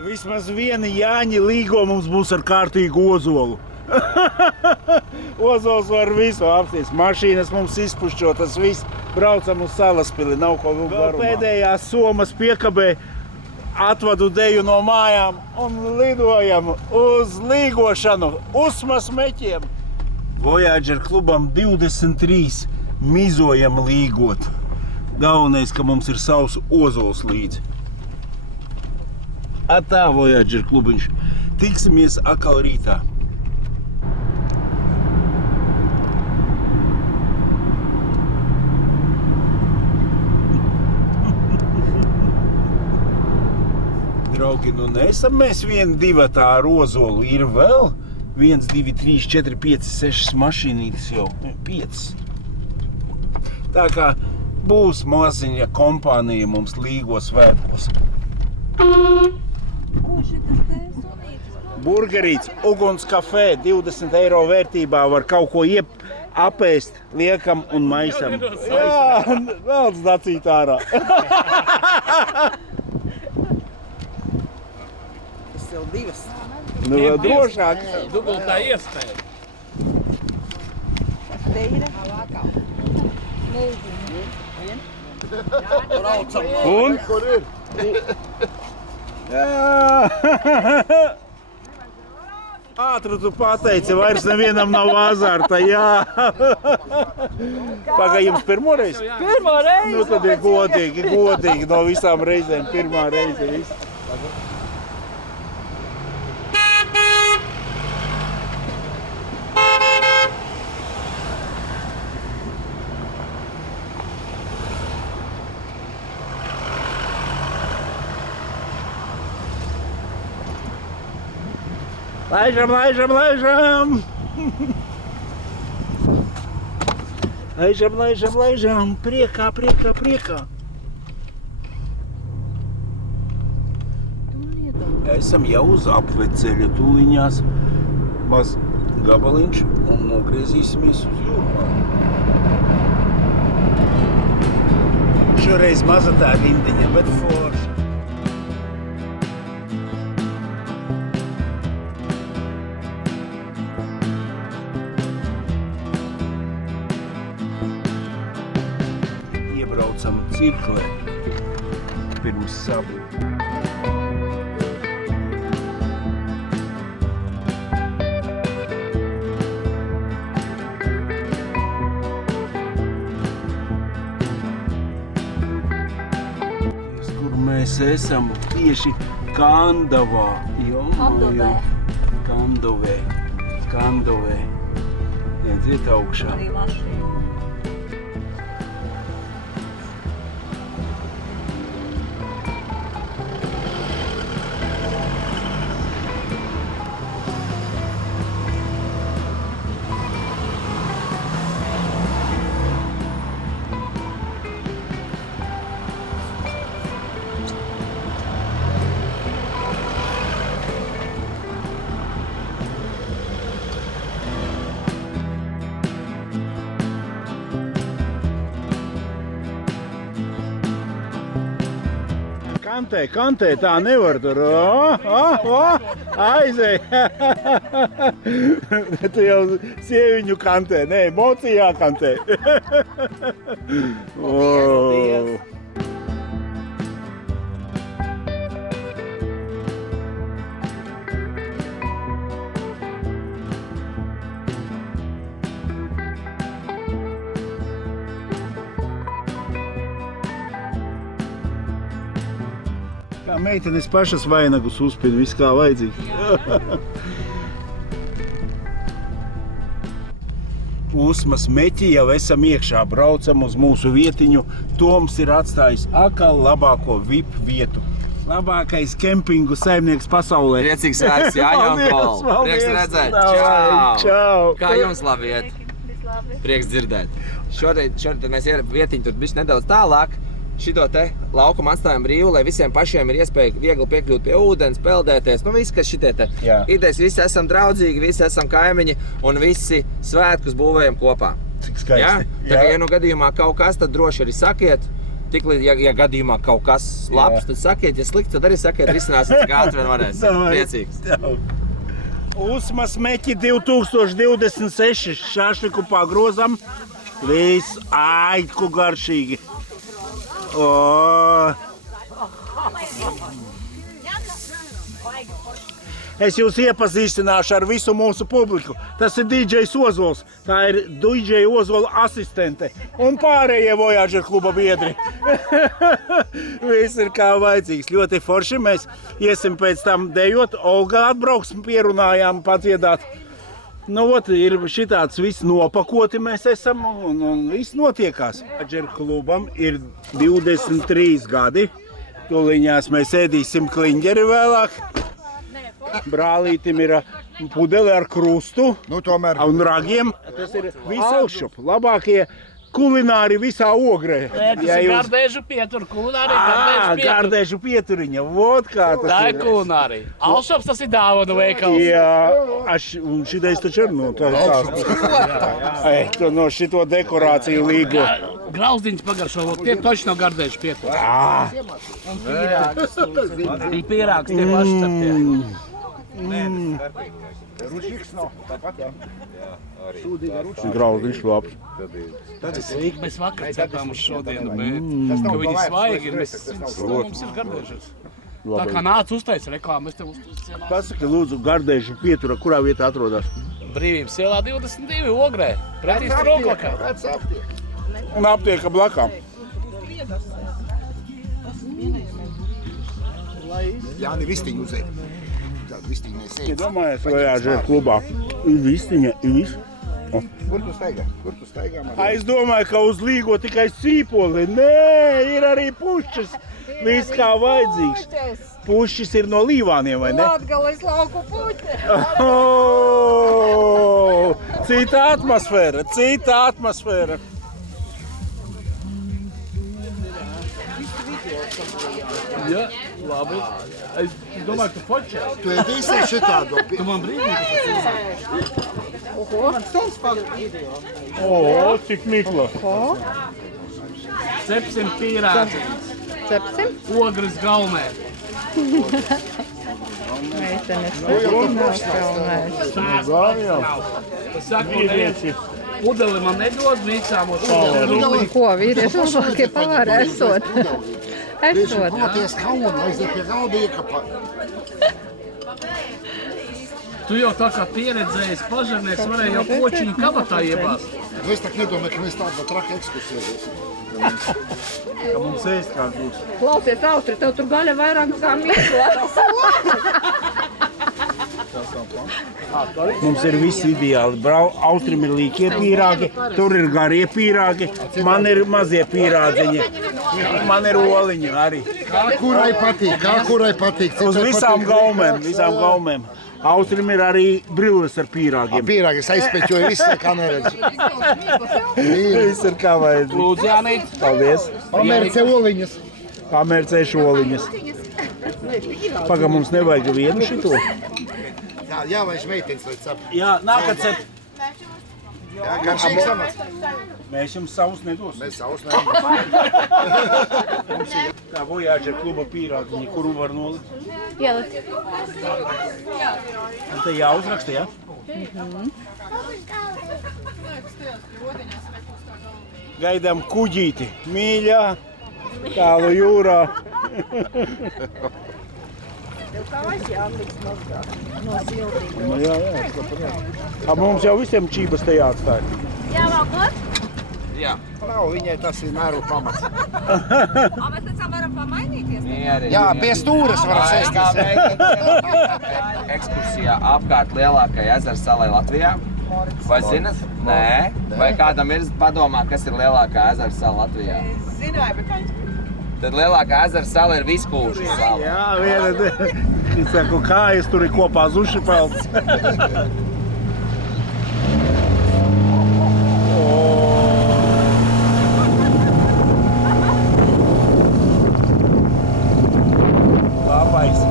Vismaz viena Jāņa līgo mums būs ar kārtīgu ozolu. Ozols var visu apsties. Mašīnas mums izpušķo, tas viss. Braucam uz Salaspili, nav ko vilkt garumā. Pēdējā Somas piekabē atvadu deju no mājām un lidojam uz līgošanu, Usmas meķiem. Voyager klubam 23 mizojam līgot. Galvenais, ka mums ir savs ozols līdzi. Atā, Voyager klubiņš. Tiksimies atkal rītā. Draugi, nu nesam mēs viena divatā ar ozolu. Ir vēl 1, 2, 3, 4, 5, 6 mašīnītes jau. 5. Tā kā būs maziņa kompānija mums līgo svētkos. Burgerīts, uguns kafē, 20 eiro vērtībā var kaut ko apēst, liekam un maisam. Jā, vēl dacīt ārā. Tas jau divas. Nu, vēl drošāk. Dubultā iespēja. Tas te ir. Un? Kur ir? Jā. Ātri tu pateici, vairs nevienam nav azarta, jā. Paga jums pirmoreiz? Pirmo reizi. Nu tad ir godīgi no visām reizēm, pirmā reize viss. Laižam! Laižam! Priekā! Esam jau uz apveceļa tūliņās. Maz gabaliņš un nogriezīsimies uz Jūrmālu. Šoreiz maza tā rindiņa, bet forša. Iebraucam cirklē pirms sabu. Kur mēs esam tieši Kandavā. Kandovē. Iedziet augšā. Arī mašīna. Kantē, tā nevar tur. Aizej. Tu jau sieviņu kantē, nē, mocijā kantē. Kā meitenes pašas vainagus uzspid, viss kā vajadzīgi. Usmas meķi jau esam iekšā, braucam uz mūsu vietiņu. Toms ir atstājis atkal labāko VIP vietu. Labākais kempingu saimnieks pasaulē. Priecīgs svētks, Jāņa un Kola. Prieks redzēt. Čau! Kā jums labi iet? Prieks dzirdēt. Šorīt mēs vietiņu tur bišķi nedaudz tālāk. Šito te laukumu atstājam brīvu, lai visiem pašiem ir iespēja viegli piekļūt pie ūdens, peldēties. Nu, viss, kas šitie te idejas, visi esam draudzīgi, visi esam kaimiņi un visi svētkus būvējam kopā. Cik skaisti. Tā kā, ja nu gadījumā kaut kas, tad droši arī sakiet. Tik līdz, ja gadījumā kaut kas labs, tad sakiet, ja slikti, tad arī sakiet, risināsim, cik ātri vien varēsim. Priecīgs. Usmas meķi 2026 šašliku pagrozam. Viss, ai, ko garšīgi. O. Es jūs iepazīstināšu ar visu mūsu publiku. Tas ir DJs Ozols. Tā ir DJ Ozola asistente. Un pārējie Voyager kluba biedri. Viss ir kā vajadzīgs. Ļoti forši. Mēs iesim pēc tam dejot. Olga atbrauks, pierunājām padziedāt. Nu, ot, ir šitāds viss nopakoti mēs esam un viss notiekās. Voyager klubam ir 23 gadi. Tuliņās mēs ēdīsim kliņģeri vēlāk. Brālītim ir pudele ar krustu un ragiem. Tas ir visaugšup. Labākie kulināri visā Ogrē. Tas ir Gardēžu pietur, kulināri Gardēžu pietur. Gardēžu pieturiņa, vot kā tas ir. Tā ir kulināri. Alšops tas ir dāvanu veikals. Jā, un šitais taču ir no tā. No šito dekorāciju līgo. Grauzdiņas pagaršo, tie toši nav Gardēžu pietur. Un pīrāgs. Un pīrāgs tie paši starpie. Grauzdiņš labs. Mēs vakar cepām uz šodienu, bet ka viņi svaigi ir, mums ir Gardēžas. Tā kā nāc uztais reklāmu, mēs tev uztais. Pasaki, lūdzu, Gardēžu pietura, kurā vietā atrodas? Brīvības ielā 22 Ogrē, pretī Strūklakā. Un aptieka blakām. Jāni vistiņu uzēja. Tāda vistiņa nesēja. Iedomājies Voyager klubā. Ir vistiņa, ir viss. Kur tu staigā? Kur tu staigā? Es domāju, ka uz līgo tikai sīpoli. Nē, ir arī pušķis. Viss kā vajadzīgs. Pušķis ir no Līvāniem, vai ne? Latgales lauku puķe. Cita atmosfēra, cita atmosfēra. Jā, labi. Es domāju, ka tu fočē. Tu ēdīsi šitādu? Tu man brīdī, O, cik mikla. cepsim pīrādziņas. Cepsim? Ogres galmē. Meitenes nezinās galvenais. Es saku, pudeli man nedod, mīksām uz pudeli. Ko, vīrieši labākie pavāri esot? Esot. Pamaties kaunu, aiziet pie galda iekapā. Tu jau tā kā pieredzējis pažarnieks varēja jau kočiņu kabatā iebāzt. Es tā nedomāju, ka mēs tāda traka ekskursija būsim. Ka mums ēst kā būs. Klausies, Austri, tev tur gaļa vairāk kā mīklas. Mums ir viss ideāli. Austrim ir līkie pīrāgi, tur ir garie pīrāgi, man ir mazie pīrādziņi, man ir oliņi arī. Kā kurai patīk? Uz visām gaumēm. Austrim ir arī brilles ar pīrāgiem. Pīrāgi, es aizpeķoju visu, kā neredzu. Viss ir kā vajadzīgi. Lūdzu, Jānīt. Paldies. Pamērcē oliņas. Pamērcēšu oliņas. Paga, mums nevajag vienu šito. Jā, vai šmeiteņas vai cep. Jā, nākat cep. Jā, garšīgi samats. Mēs jums savus nedosim. Mēs savus nevaram. Kā Voyager kluba pīrāgiņi, kuru var nolikt? Ielikt. Un te jāuzraksta, jā? Gaidām kuģīti. Mīļā, tālu jūrā. Jā, mums jau visiem čības te jāatstāj. Jā, vēl Jā. Nav, viņai tas ir mēru pamats. mēs pēc tam varam pamainīties. Jā, pie stūres var sēsties. Ekskursijā apkārt lielākai ezeru salai Latvijā. Vai zinat? Nē. Vai kādam ir padomā, kas ir lielākā ezeru sala Latvijā? Zināju, bet kā Tad lielākā ezeru sala ir Viskūžu sala. Jā, viena. Es saku, kājas tur ir kopā zuši pelts. Labais.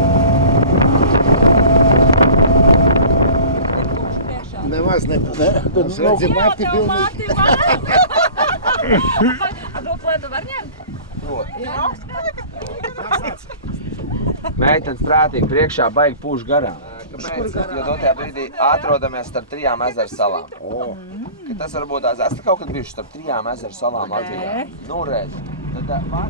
Nemaz nebūs. Mums redzi mati pilnīgi. A to pledu var ņemt? būt. Meitenes prātīgi priekšā baigi pūš garām. Kāpēc? Jo dotajā brīdī atrodamies starp 3 ezeru salām. Ka tas varbūt tās esat kaut kad bijuši starp 3 ezeru salām Latvijā. Nu, redz. Tad var...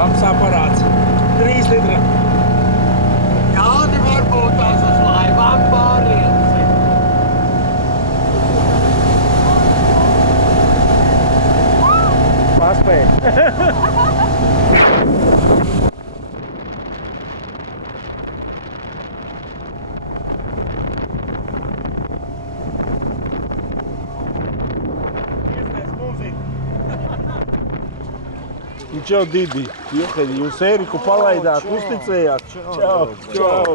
Labs aparāts. 3 litri. Kādi varbūt tās uz laivām pāriem? Paspēj. Čau, Didi. Jūs Eriku palaidāt, uzticējāt. Čau.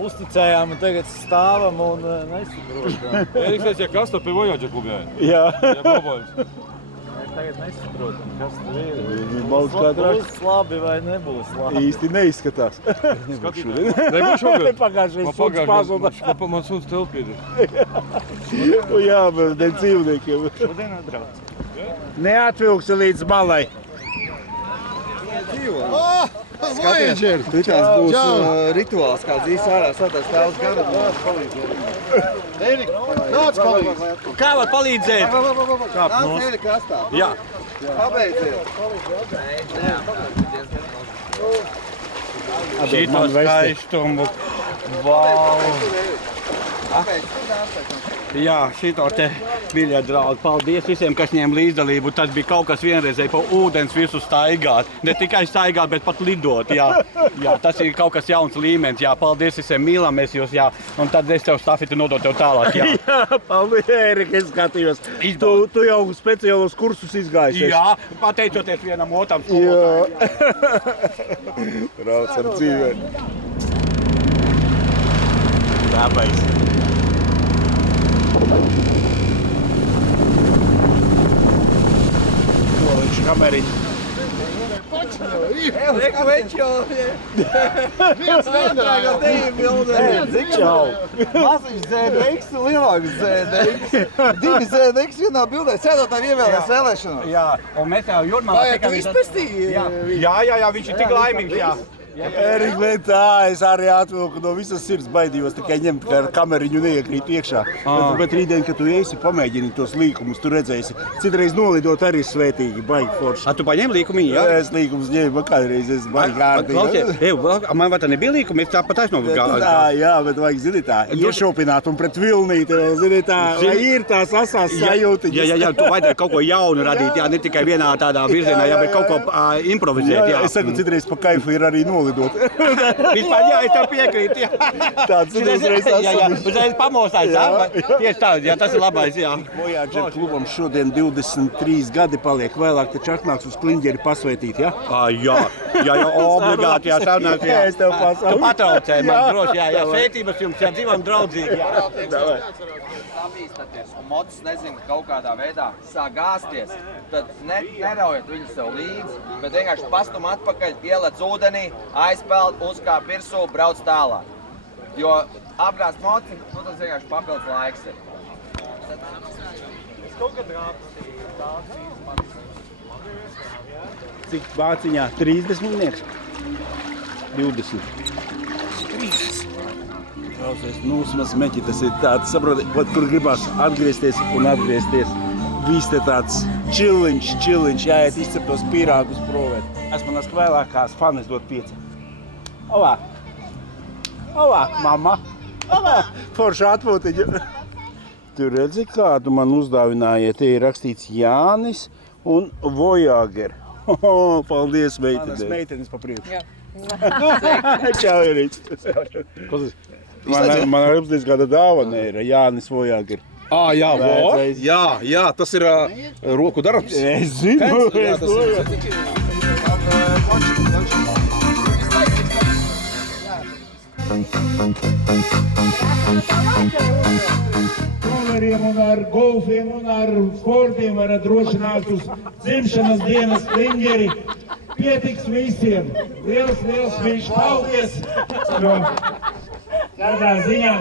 Uzticējām un tagad stāvam un nesaprotam. Eriks teica, ja kas tad pie Voyager klubjā? Jā. Ja problēmas. Mēs tagad nesaprotam, kas tur ir. Daudz kā traks. Būs labi vai nebūs labi. Īsti neizskatās. Nebūs šogad? Pagājušais suns pazuda. Man suns telpīdi. Jā, bet ne dzīvniekiem. Šodien atbrauc. Neatvilksi līdz malai. Voyager! Tās būs rituāls, kāds īsti ārā satās tēvs gada. Erika, nāc palīdz! Kā var palīdzēt? Nāc, Erika, krastā. Jā. Pabeidziet. Šito skaistumu. Vau! Jā, šito te, mīļie draugi, paldies visiem, kas ņēma līdzdalību. Tas bija kaut kas vienreizēji pa ūdens visu staigāt. Ne tikai staigāt, bet pat lidot, jā. Jā, tas ir kaut kas jauns līmenis, jā. Paldies visiem, mīlamies jūs, jā. Un tad es tev stafeti nodot tev tālāk, jā. Jā, paldies, Erika, es skatījos. Tu jau speciālos kursus izgājusies. Jā, pateicoties vienam otram Jā. skolotājiem. Braucam dzīvē. Dabais. Ko viņš kameriņu? Reku večo. Viens vienā! Čau. Maziņš ZDX un lielāks ZDX. 2 ZDX vienā bildē. Sēdotājiem ievēlēs vēlēšanos. Jā, un mēs jau Jurmālā tikai... izpestīji? Jā, viņš ir tik laimīgs, jā. Erika, bet tā, es arī atvilku no visas sirds baidījos tikai ņemt, ka ar kameriņu neiekrīt iekšā. Bet rītdien, kad tu eisi, pamēģini tos līkumus, tu redzēsi. Citreiz nolidot arī svētīgi, baigi forši. A, tu paņem līkumiņu, jā? Es līkumus ņēmu, kādreiz es baigi ārdīgi. Man vai tā nebija līkumi, es tāpat aiznogu Tā, jā, bet vajag, zini tā, iešopināt un pret vilnīti, zini tā, lai ir tās asās sajūtiņas. Jā, tu vajadzēja kaut ko jaunu radīt, jā, ne tikai vienā tādā virzienā, jā, bet kaut ko improvizēt, jā. Es saku, citreiz pa kaifu ir arī nolidot. Vispār, jā, es tev piekrītu, jā. Tāds ir uzreiz asams. Uzreiz pamostājis, jā? Tieši tā, jā, tas ir labais, jā. Voyager klubam šodien 23 gadi paliek, vēlāk taču atnāks uz kliņģeri pasvētīt, jā? Jā, obligāti, jā, sarunās, jā. Es tev pasauju. Tu patraucēji man droši, jā, sveitības jums, jā, dzīvam draudzīgi, jā. Sabīstaties un mocis nezina kaut kādā veidā sāk gāzties, tad neraujat viņu sev līdzi, bet vienkārši pastum atpakaļ, ielec ūdenī, aizpeld, uzkāp virsū, brauc tālāk. Jo apgāzt moci, tas vienkārši papildus laiks ir. Es kaut kad rāpstīju tāds izmanis. Cik bāciņā? 30 nieks? 20. 30. Klausies, nūsmas meķi, tas ir tāds, saproti, kur gribās atgriezties un atgriezties. Viss te tāds čiliņš, jāiet izcep tos pīrāgus provēt. Esmu nas vēlākās fanes dot 5. Ovā, mamma. Forša atpūtiņa. Tu redzi, kādu man uzdāvināja, te ir rakstīts Jānis un Voyager. Paldies, meitenes. Manas meitenes pa priekšu. Jā. Čau, Erīts. Man rupsties kāda dāvana ir Jānis Voyager. Jā, tas ir roku darbs. Es zinu, es to jau. Roleriem un ar golfiem un ar sportiem varat droši nākt uz dzimšanas dienas kliņģeri. Pietiks visiem. Liels viņš, paldies! Katrā ziņā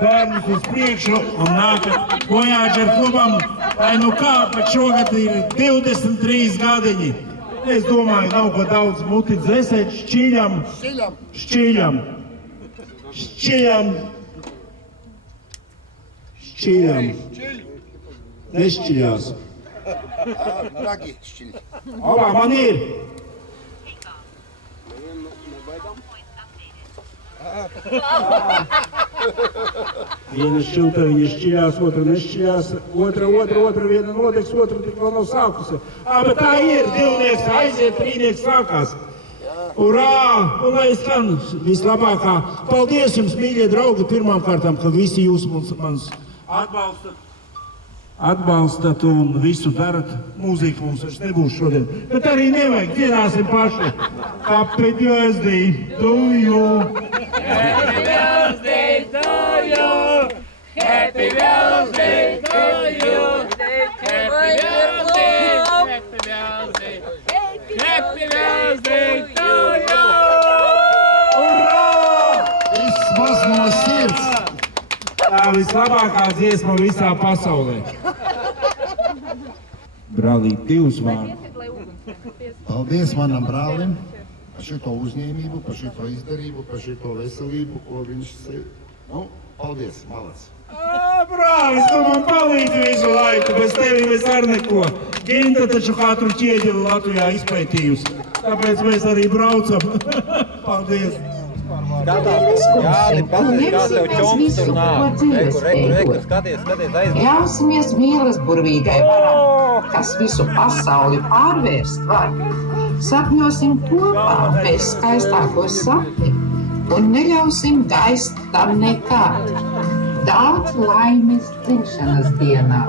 bērnus uz priekšu un nākat Voyager klubam. Lai nu kā, pat šogad ir 23 gadiņi. Es domāju, nav ko daudz muti dzēsēt, šķiļam. Nešķiļās. Dragi šķiļi. Olā, man ir. Viena šilta, viņa šķiļās, otra nešķiļās, otra viena nodegs, otra tik vēl nav sākusi. Bet tā ir, divnieks aiziet, trīnieks sākās. Urā! Un lai skan vislabākā. Paldies jums, mīļie draugi, pirmām kārtām, ka visi jūs manis atbalstat un visu darat. Mūzika mums vairs nebūs šodien. Bet arī nevajag, dziedāsim paši. Happy birthday to you! Happy birthday to you! Happy birthday to you! Happy birthday! Happy birthday to you! Urā! Viss maz no sirds! Tā vislabākā dziesma visā pasaulē. Brālīt, divus vārdu. Paldies manam brālim par šito uzņēmību, par šito izdarību, par šito veselību, ko viņš sev... Nu, paldies, malac. Brālis, tu man palīdzi visu laiku, bez tevi mēs ar neko. Ginta taču katru ķieģeli Latvijā izpētījusi. Tāpēc mēs arī braucam. Paldies. Jāni, paties, kā tev čoms tur nāk. Reku, skaties, aiz. Ļausimies mīlas burvīgai varam, kas visu pasauli pārvērst var. Sapņosim kopā bez skaistākos sapni un neļausim gaist tam nekad. Daudz laimes dzimšanas dienā.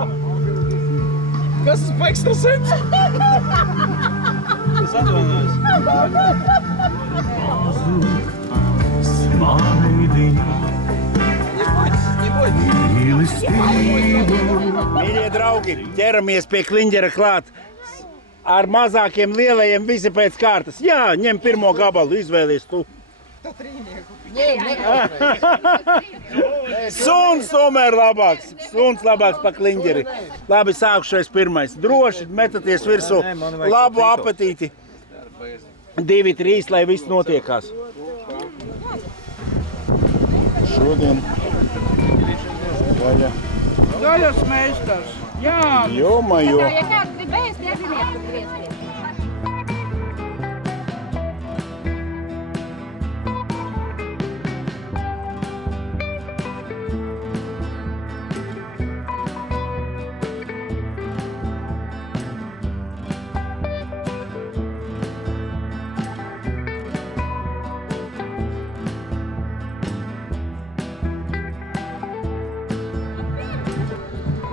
Kas tas baigs no sirds? Es atvainojos. Mīļie draugi, ķeramies pie kliņģera klāt. Ar mazākiem lielajiem visi pēc kārtas. Jā, ņem pirmo gabalu, izvēlies tu. Suns tomēr labāks. Suns labāks pa kliņģeri. Labi, sākušais pirmais. Droši metaties virsū. Labu apetīti. 2, 3, lai viss notiekās. Šodien Gaļas meistars. Jā. Jo. Ja kāds grib ēst, ieziniet, kur griezties.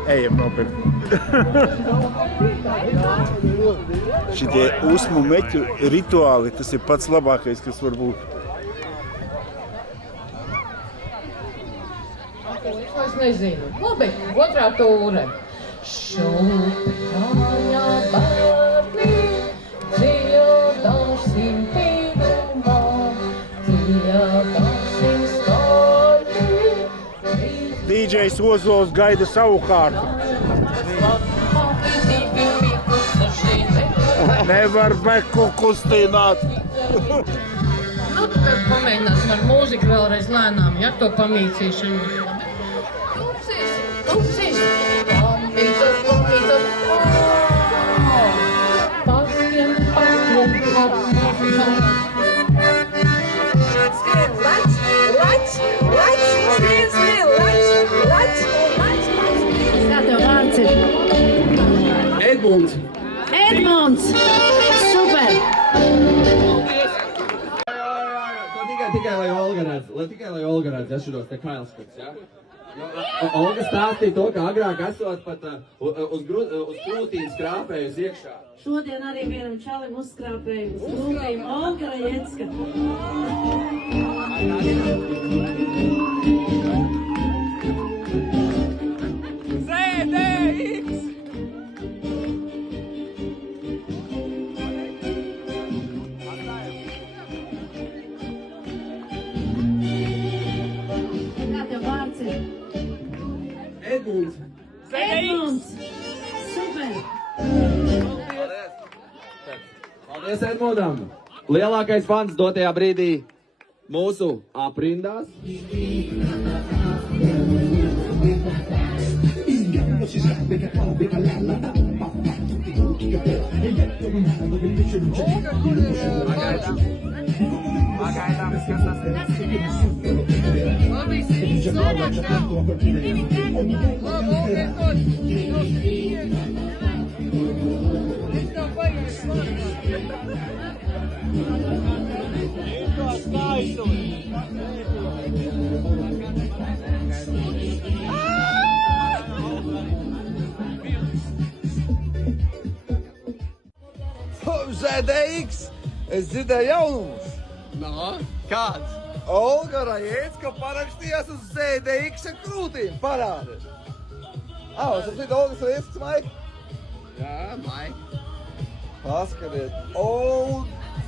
Ejam nopirkt. Šitie usmu meķu rituāli, tas ir pats labākais, kas var būt. Es nezinu. Labi, otrā tūre. Šūpi kāja bērni, dziedāsim pīnumā, dziedāsim skaļi. DJs Ozols gaida savu kārtu. Nevar beku kustināt. Nu, tad pamēģināsim ar mūziku vēlreiz lēnām, ja to pamīcīšanu. Tupsis, pamīcas. Paskiem, Kā tev vārds ir? Edmunds. Edmunds! Super! Tikai lai Olga redz, ja šitos te kailskats, ja? Olga stāstīja to, ka agrāk esot pat uz krūtīm skrāpējusi iekšā. Šodien arī vienam čalim uzskrāpēju uz krūtīm Olga Rajecka. Edmunds. Edmunds! Super! Paldies Edmundam! Lielākais fans dotajā brīdī mūsu aprindās. ZDX, es dzirdēju jaunumus. No, kāds? Olga Rajecka parakstījās uz ZDX krūtīm, parādi. Es apsīt Olgas Rajeckas Maika. Jā, Maika. Paskatiet.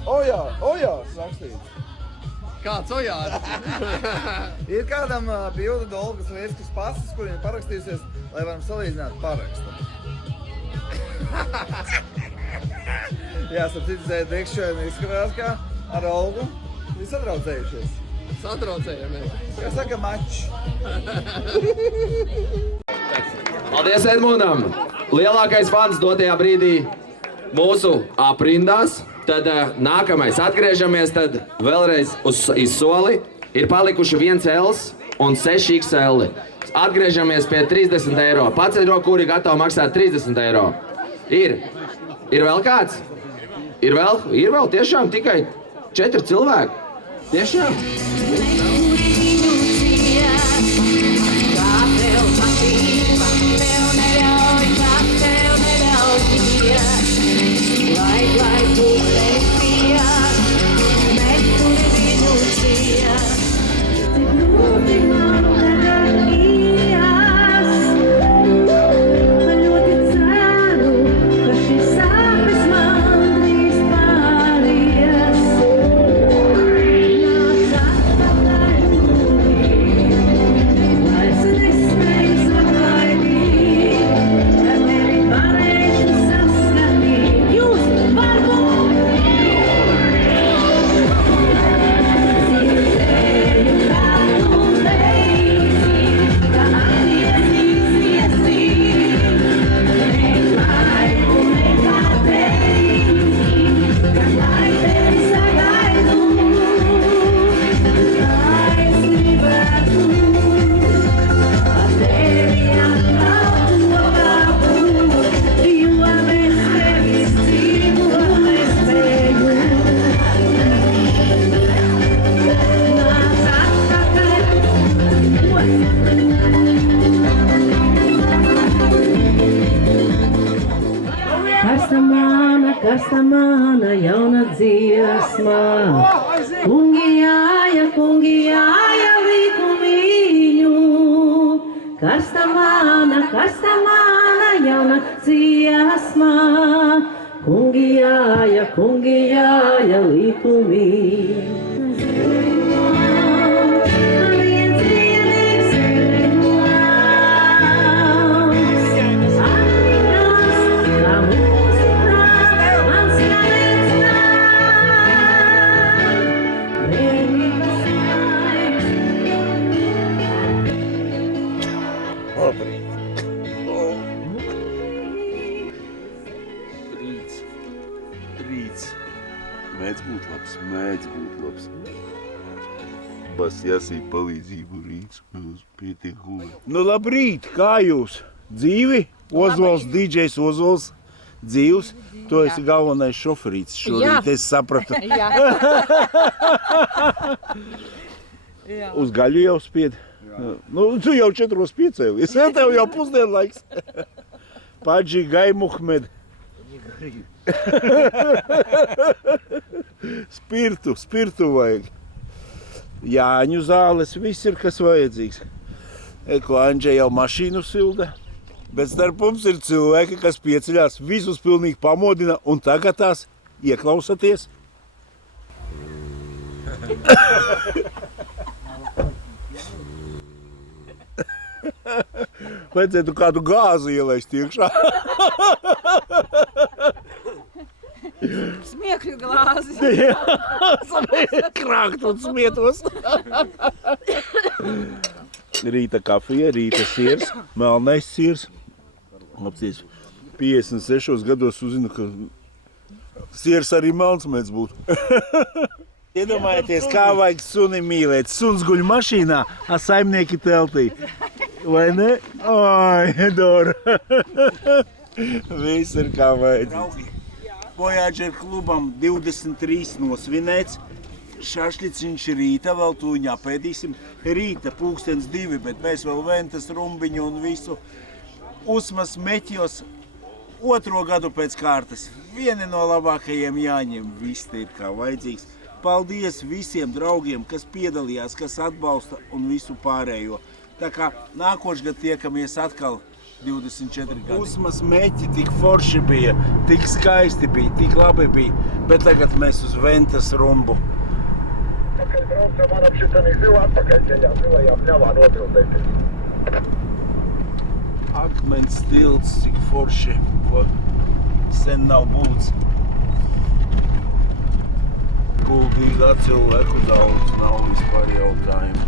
Ojās rakstīts. Kāds Ojās? Ir kādam bildi no Olgas Rajeckas pasas, kur viņa parakstījusies, lai varam salīdzināt parakstu. Jā, sapcīt, ZDX šodien izskatās, kā ar Olgu viņi satraucējušies. Satraucējamies. Kā saka, mačs. Paldies Edmundam! Lielākais fans dotajā brīdī mūsu aprindās. Tad nākamais atgriežamies tad vēlreiz uz soli. Ir palikuši 1 L un 6 XL. Atgriežamies pie 30 eiro. Paceļ roku, kuri gatavi maksāt 30 eiro. Ir vēl kāds? Ir vēl tiešām tikai 4 cilvēki. Tiešām? Karsta mana jauna dziesma, kungi jāja likumiņu. Karsta mana jauna dziesma, kungi jāja likumiņu. Mēdz būt labs. Bas jāsīt palīdzību rīts, mēs pietiek huli. Nu labrīt, kā jūs? Dzīvi? Ozols, DJs Ozols, dzīvs? Tu esi galvenais šoferīts šorīt, es sapratu. Uz gaļu jau spied? Nu, tu jau 4 piecēlies, tev jau pusdienlaiks. Padži Gai Muhmed. Spirtu vajag. Jāņu zāles, viss ir, kas vajadzīgs. Eko Andžē jau mašīnu silda, bet starp mums ir cilvēki, kas pieceļās, visus pilnīgi pamodina un tagad tās ieklausaties. Vajadzētu kādu gāzi ielaist iekšā. Smiekļu glāzi. Krākt un smietos. Rīta kafija, rīta sirs, melnais sirs. Apcies, 56 gados uzzinu, ka sirs arī melns mēdz būt. Iedomājieties, kā vajag suni mīlēt. Suns guļ mašīnā, a saimnieki teltī. Vai ne? Oi, Dora. Viss ir kā vajag. Voyager klubam 23 nosvinēts. Šašļiciņš rīta, vēl tūņā pēdīsim. Rīta, 2:00, bet mēs vēl ventas rumbiņu un visu. Usmas meķos 2. gadu pēc kārtas. Vieni no labākajiem jāņem. Viss ir kā vajadzīgs. Paldies visiem draugiem, kas piedalījās, kas atbalsta un visu pārējo. Tā kā nākošgad tiekamies atkal 24 gadi. Usmas meķi tik forši bija, tik skaisti bija, tik labi bija, bet tagad mēs uz ventas rumbu. Kad braucam, varam šitanī zilu atpakaļ ceļā, zilajām ļavā notildēties. Akmens tilts, cik forši, sen nav būts. Kuldīgā cilvēku daudz, nav vispār jautājumu.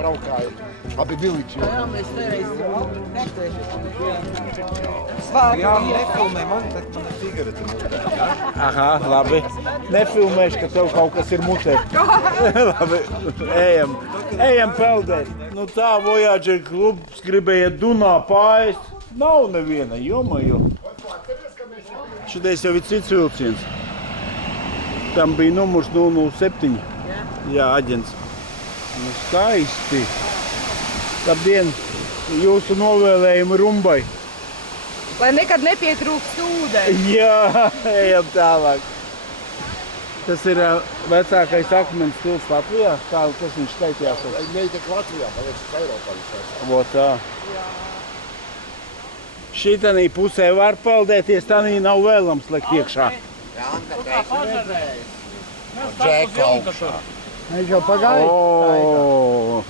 Braukāju, abi biliči. Jā, mēs nereiz Jā, nefilmē man, bet man ir cigarete mutē, jā? Aha, labi. Nefilmēšu, ka tev kaut kas ir mutē. Labi, ejam peldēt. Nu tā, Voyager klubs gribēja Dunā pāriest. Nav neviena, jomajo. Šodien jau ir cits vilciens. Tam bija numurs 007. Jā, aģents. Nu, skaisti. Labdien, jūsu novēlējumi rumbai. Lai nekad nepietrūkst ūdens. Jā, ejam tālāk. Tas ir vecākais akmens tilts Latvijā. Kā, kas viņš skaitījās? Ne tik Latvijā, man liekas, Eiropā visās. O tā. Šitanī pusē var peldēties, tanī nav vēlams likt iekšā. Jā, Džeka augšā. Mēs jau pagāju.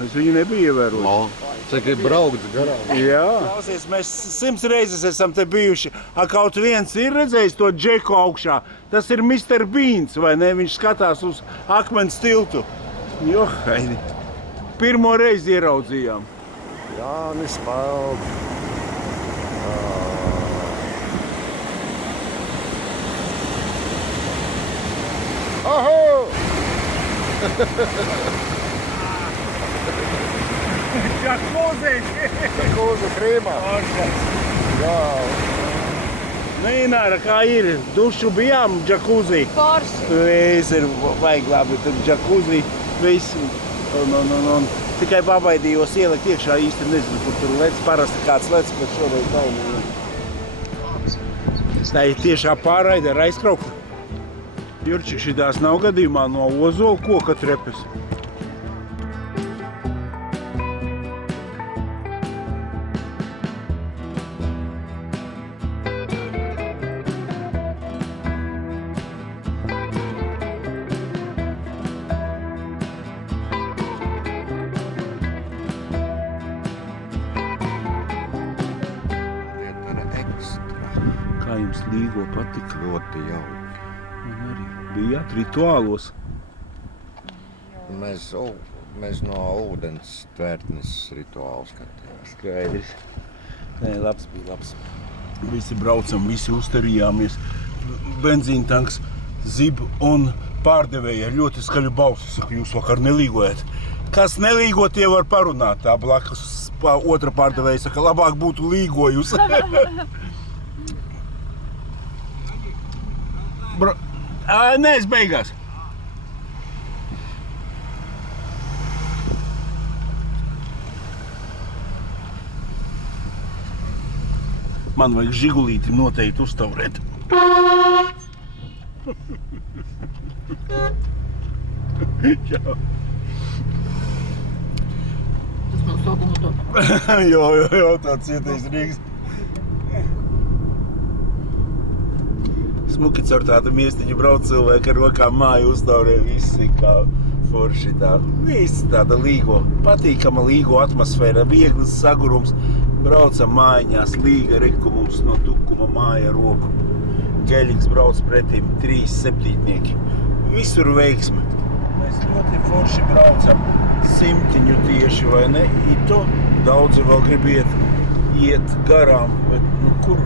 Es viņu nebiju ievērojis. Cik ir braukts garām. Jā. Klausies, mēs 100 reizes esam te bijuši. Kaut viens ir redzējis to Džeku augšā. Tas ir Mr. Beans, vai ne? Viņš skatās uz akmens tiltu. Johaidi. Pirmo reizi ieraudzījām. Jānis peld. Oho! Džakūzi! Džakūzi krīmā. Jā. Nu, Ināra, kā ir? Dušu bijām džakūzi? Forši. Viss ir, vajag labi, tur džakūzi, viss. Un tikai pabaidījos ielikt iekšā, īsti nezinu, kur tur lec. Parasti kāds lec, bet šoreiz nav. Tā ir tiešā pārraide ar aizkrauku. Jurčik, šitās nav gadījumā no ozola koka trepes. Kā jums Līgo patika? Ļoti jauki. Man arī bijāt rituālos. Mēs no ūdens tvērtnes rituālu skatījās. Skaidrs. Nē, labs bija, labs. Visi braucam, visi uztarījāmies. Benzīna tanks zib un pārdevēja ar ļoti skaļu balsu. Saka, jūs vakar nelīgojat. Kas nelīgo, tie var parunāt. Tā blakus otra pārdevēja saka, labāk būtu līgojus. Nē, es beigās. Man vajag žigulīti noteikti uztaurēt. Tas nav sākuma Jā, tāds cietais Rīgas. Smuki caur tādu miestiņu brauc cilvēki ar rokām māju uztaurē, visi kā forši tā. Visi tāda līgo, patīkama līgo atmosfēra, viegls sagurums. Braucam mājiņās, līga reku mums no tukuma māja roku. Ģeļiks brauc pretim, 3 septītnieki. Visur veiksme. Mēs ļoti forši braucam. Simtiņu tieši, vai ne? Ito daudzi vēl grib iet garām, bet nu, kur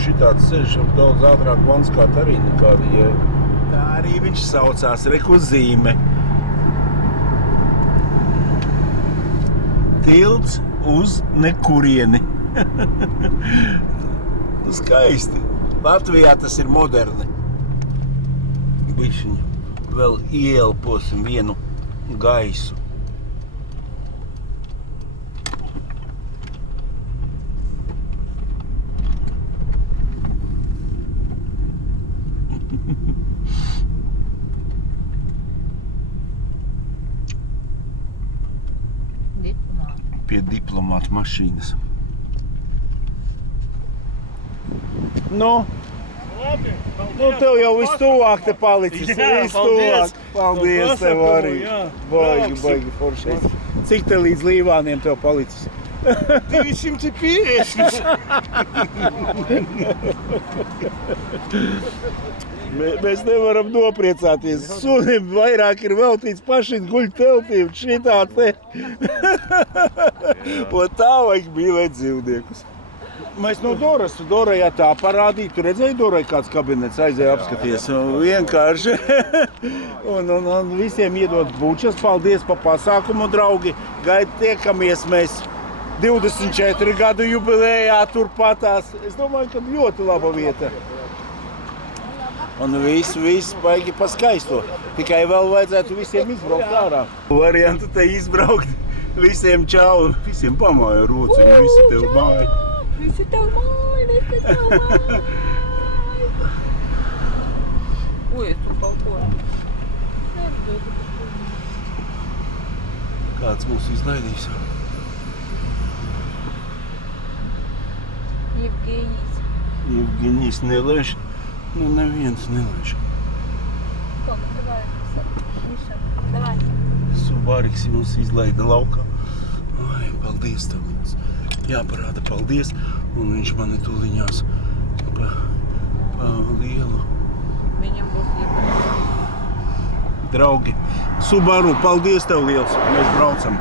šitāds ceļš daudz ātrāk vanskāt arī nekādi, ja. Tā arī viņš saucās, reku zīme. Tilts uz nekurieni. Skaisti. Latvijā tas ir moderni. Bišķiņu vēl ieelposim vienu gaisu. Pie diplomāta mašīnas. Nu, tev jau viss tuvāk te palicis. Viss tuvāk. Paldies tev arī. Baigi foršais. Cik te līdz Līvāniem tev palicis? 250. Mēs nevaram nopriecāties. Sunim vairāk ir veltīts pašīt guļ teltī un šitā te. Un tā vajag mīlēt dzīvniekus. Mēs no Dorajā tā parādīja. Tu redzēji Dorai kāds kabinets aizēja apskaties. Vienkārši. Un visiem iedot bučas. Paldies pa pasākumu, draugi. Gaid tiekamies mēs 24 gadu jubilējā turpatās. Es domāju, ka ļoti laba vieta. Un viss baigi pa skaisto. Tikai vēl vajadzētu visiem izbraukt ārā. Variantu te izbraukt. Visiem čau. Visiem pamāja rociņu. Visi tev māja. Visi tev māja. Ui, tu kaut ko. Kāds mūs izlaidīs? Evgenijs nelaiž. Nu, neviens nelaiž. Subāriks mūs izlaida laukā. Ai, paldies tev. Jāparāda paldies. Un viņš mani tūliņās pa lielu. Viņam būs jāparāda. Draugi, Subaru, paldies tev liels. Mēs braucam.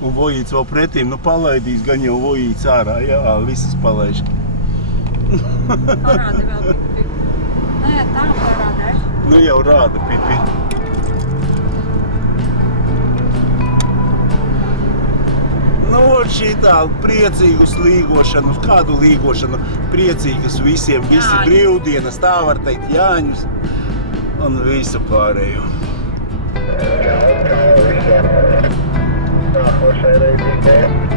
Un Vojīts vēl pretīm, palaidīs gan jau Vojīts ārā, jā, visas palaiž. Parādi vēl pipi. Nē, tā parāda, Nu jau rāda pipi. Nu, šitā priecīgus līgošanu, kādu līgošanu, priecīgas visiem, visi brīvdienas, tā var teikt, Jāņus un visu pārējo. Nākošai reizei.